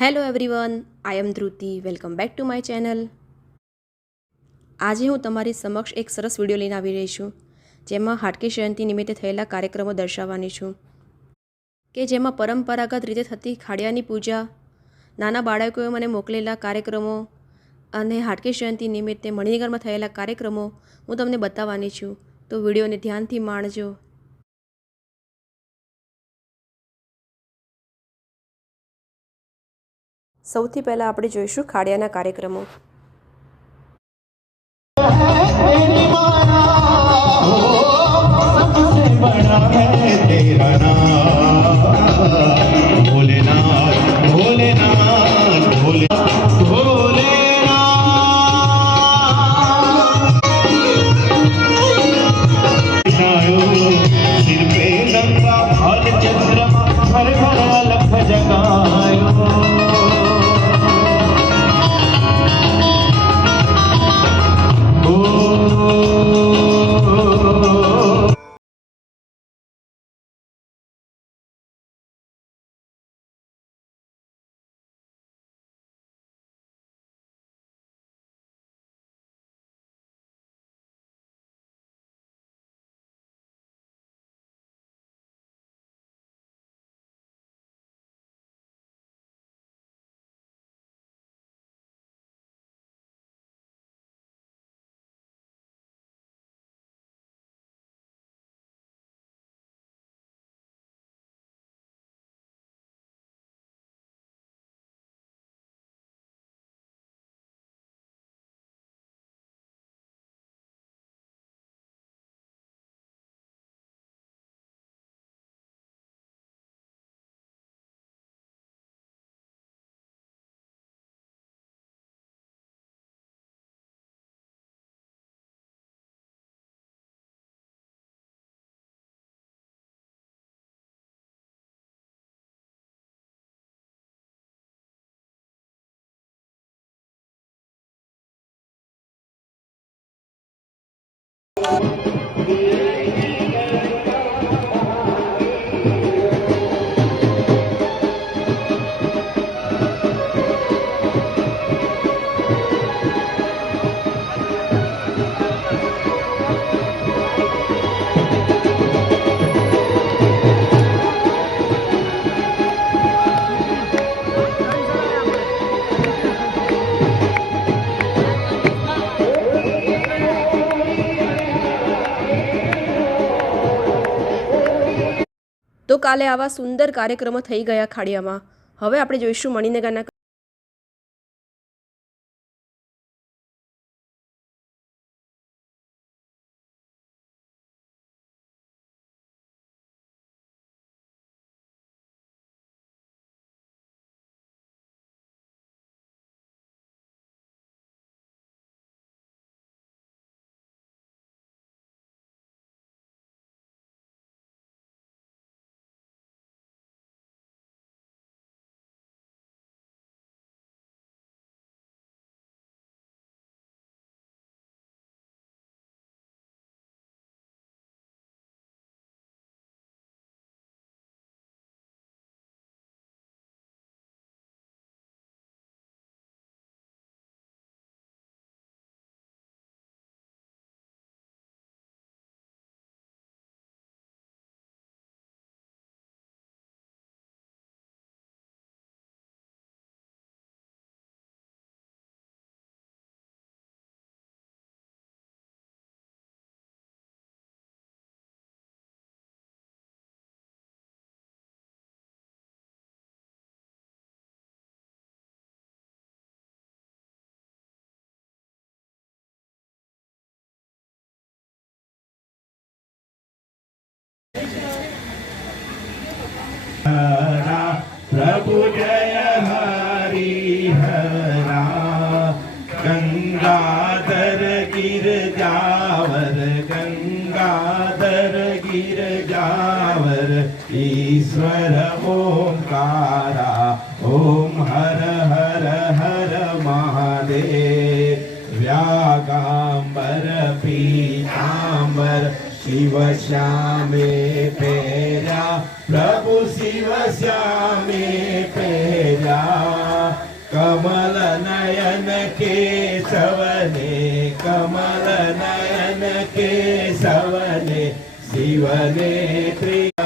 Hello everyone I am Dhruti welcome back to my channel આજે હું તમારી સમક્ષ એક સરસ વીડિયો લઈને આવી રહી છું, જેમાં હાટકી જયંતિ નિમિત્તે થયેલા કાર્યક્રમો દર્શાવવાની છું, કે જેમાં પરંપરાગત રીતે થતી ખાડિયાની પૂજા, નાના બાળકોએ મને મોકલેલા કાર્યક્રમો અને હાટકી જયંતિ નિમિત્તે મણિનગરમાં થયેલા કાર્યક્રમો હું તમને બતાવવાની છું. તો વિડીયોને ધ્યાનથી માણજો. સૌથી પહેલાં આપણે જોઈશું ખાડિયાના કાર્યક્રમો सबसे बड़ा है तेरा नाम કાલે આવા સુંદર કાર્યક્રમો થઈ ગયા ખાડિયામાં. હવે આપણે જોઈશું મણિનગરના Ah. शिव श्यामे पेरा प्रभु शिव श्यामे पेरा कमल नयन केशवने कमल नयन केशवने शिवने त्रिहर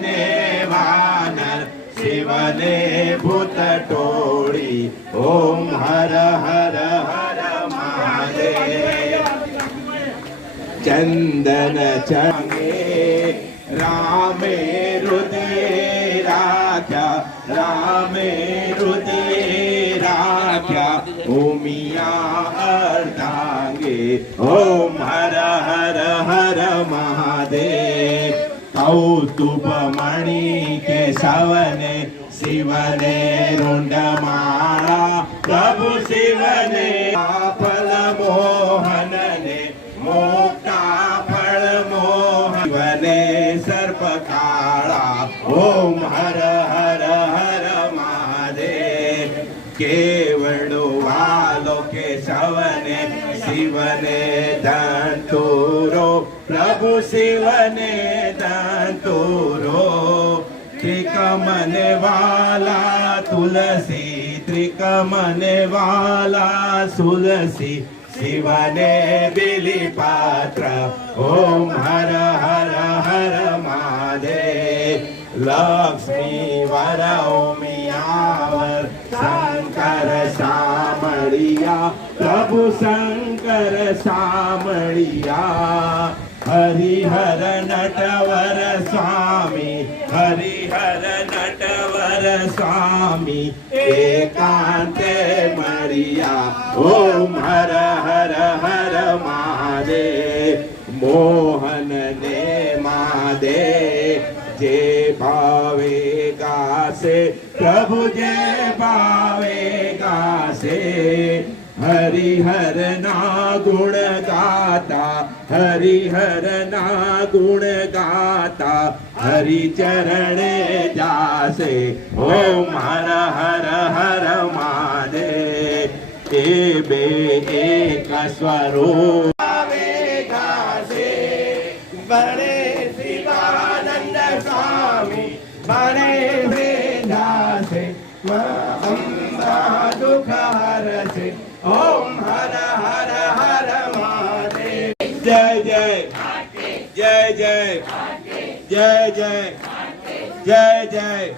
દેવાનર શિવને ભૂત ટોળી ઓમ હર હર હર મહાદેવ ચંદન ચંગે રામે હૃદય રાખ્યા રામે હૃદય રાખ્યા ભૂમિયા અર્ધાંગે ઓમ હર હર હર મા ಕೌಸ್ತುಭಮಣಿ ಕೇಶವನೆ ಶಿವನೇ ರುಂಡಮಾಳ ಪ್ರಭು ಶಿವನೇ ಫಲ ಮೋಹನನೆ ಮೋಕ್ಷ ಫಳ ಮೋಹನೆ ಸರ್ಪಕಾಳ ಓಂ ಹರ ಹರ ಹರ ಮಹಾದೇವ ಕೇವಳು ವಾಲೋ ಕೇಶವನೆ ಶಿವನೇ ದಂತೂರೋ પ્રભુ શિવને દાંતુરો, ત્રિકમન વાલા તુલસી, ત્રિકમન વાલા સુલસી શિવને બિલી પાત્ર, ઓમ હર હર હર મહાદેવ. લક્ષ્મી વર ઓમિયાવર શંકર સામળિયા પ્રભુ શંકર સામળિયા ಹರಿಹರ ನಟವರ ಸ್ವಾಮಿ ಹರಿಹರ ನಟವರ ಸ್ವಾಮಿ ಏಕಾಂತೆ ಮರಿಯಾ ಓಂ ಹರ ಹರ ಹರ ಮಾದೇ મોહનને માદે જે ભાવે ગાસે પ્રભુ જે ભાવે ગાસે હરિહરના ગુણ ગાતા હરિહરના ગુણ ગાતા હરિચરણે જાશે ઓમ હર હર હર માદે એ બે એક સ્વરૂપ જય જય. જય જય.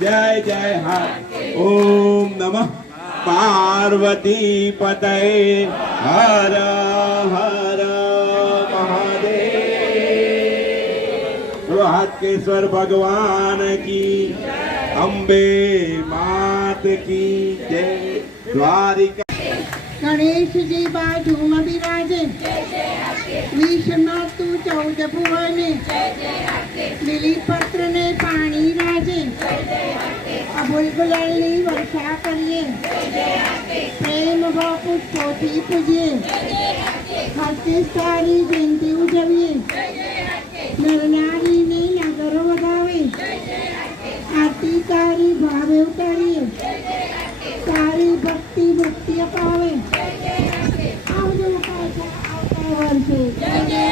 જય જય, હા. ઓમ નમઃ. પાર્વતી પતય હર હર મહાદેવ. હાટકેશ્વર ભગવાન કી અંબે માત કી જય દ્વારિકા. ગણેશજી બાજુમાં બિરાજે. વિશ્વનાથ ચૌદ ભુવને લીલીપત્ર ને પાણી રાજે અબુલ ગુલાલની વર્ષા કરીએ. પ્રેમ પુષ્પોથી પૂજીએ. હસ્તે સારી જયંતિ ઉજવીએ. નરનારીને નગર વધાવે. આરતી તારી ભાવે ઉતારીએ. તારી ભક્તિ ભક્તિ અપાવે. આવજો, આવતા વર્ષે.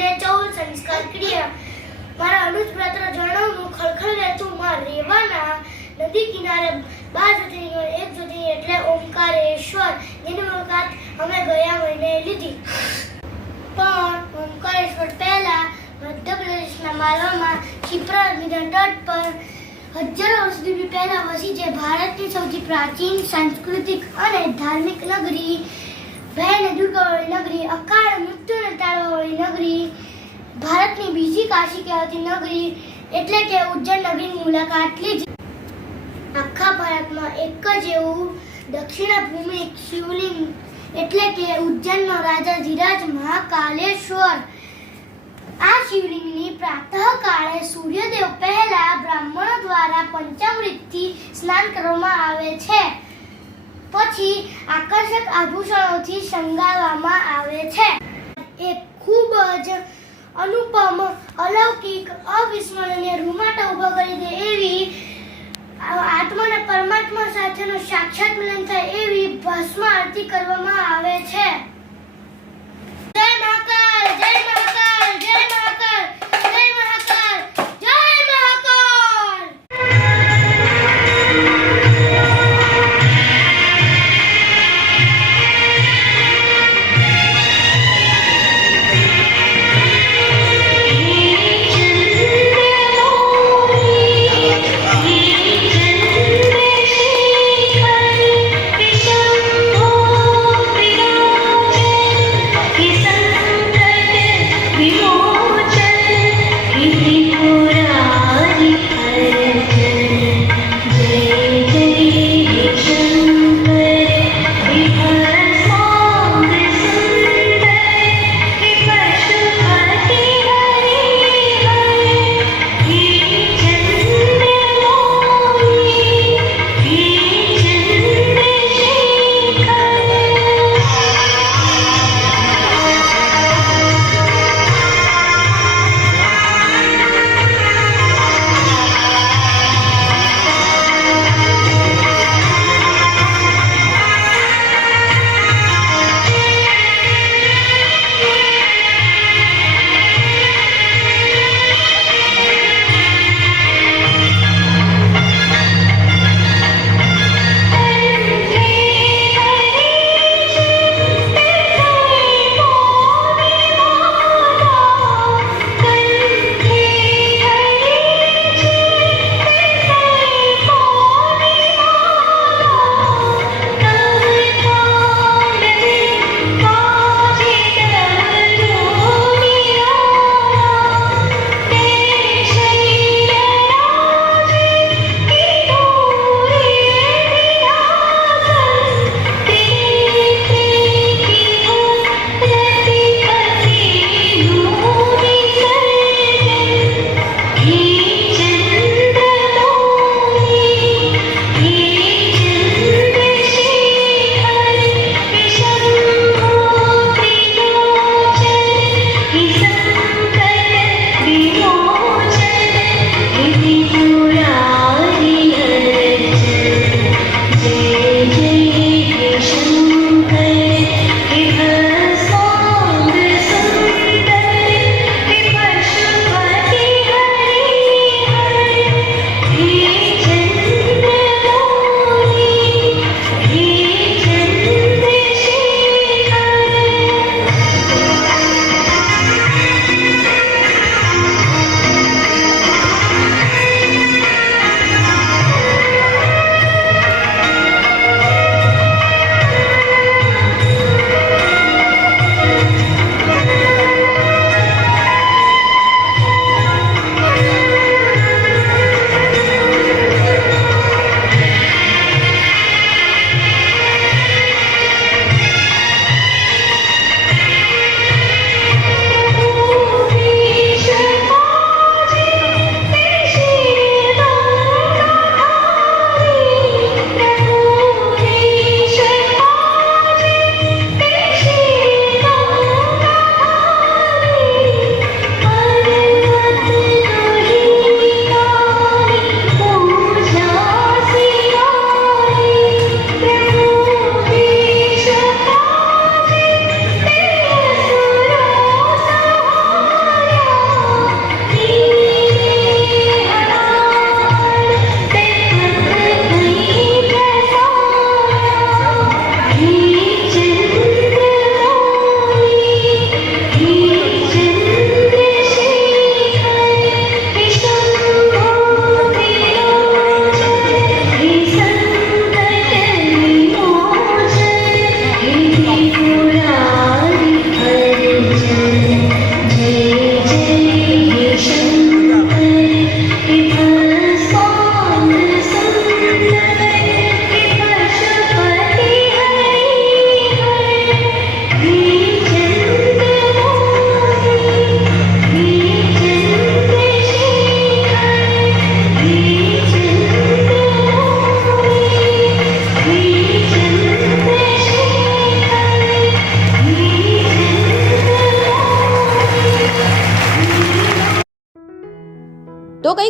એટલે ચૌલ સંસ્કાર ક્રિયા. મારા અનુજ પાત્ર ખળખળ રહેતું માં રેવાના નદી કિનારે બાર જ્યોતિર્લિંગો એક જ્યોતિર્લિંગ એટલે ઓમકારેશ્વર. જેની મુલાકાત અમે ગયા મહિને લીધી. પણ ઓમકારેશ્વર પહેલા મધ્યપ્રદેશના માલવામાં નદીના તટ પર હજારો સુધી પહેલા વસી જે ભારતની સૌથી પ્રાચીન સાંસ્કૃતિક અને ધાર્મિક નગરી ભયને દૂર નગરી, અકાળ મૃત્યુને ટાળવાવાળી નગરી, ભારતની બીજી કાશી કહેવાતી નગરી, એટલે કે ઉજ્જૈન નગરીની મુલાકાત. લીધી આખા ભારતમાં એક જ એવું દક્ષિણ ભૂમિ શિવલિંગ, એટલે કે ઉજ્જૈનનો રાજા ધીરાજ મહાકાલેશ્વર. આ શિવલિંગની પ્રાતઃકાળે સૂર્યોદય પહેલા બ્રાહ્મણો દ્વારા પંચામૃતથી સ્નાન કરવામાં આવે છે. પછી આકર્ષક આભૂષણોથી શણગારવામાં આવે છે. એક ખૂબ જ અનુપમ, અલૌકિક, અવિસ્મરણીય રૂમાટા ઊભા કરી દે એવી આત્મા અને પરમાત્મા સાથેનો સાક્ષાત મિલન થાય એવી ભસ્મ આરતી કરવામાં આવે છે.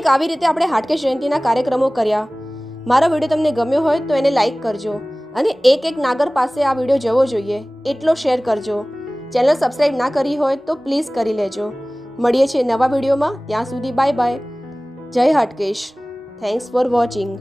કંઈક આવી રીતે આપણે હાટકેશ જયંતિના કાર્યક્રમો કર્યા. મારો વીડિયો તમને ગમ્યો હોય તો એને લાઇક કરજો અને એક એક નાગર પાસે આ વીડિયો જવો જોઈએ, એટલો શેર કરજો. ચેનલ સબસ્ક્રાઈબ ના કરી હોય તો પ્લીઝ કરી લેજો. મળીએ છીએ નવા વિડીયોમાં, ત્યાં સુધી બાય બાય. જય હાટકેશ થેન્ક્સ ફોર વોચિંગ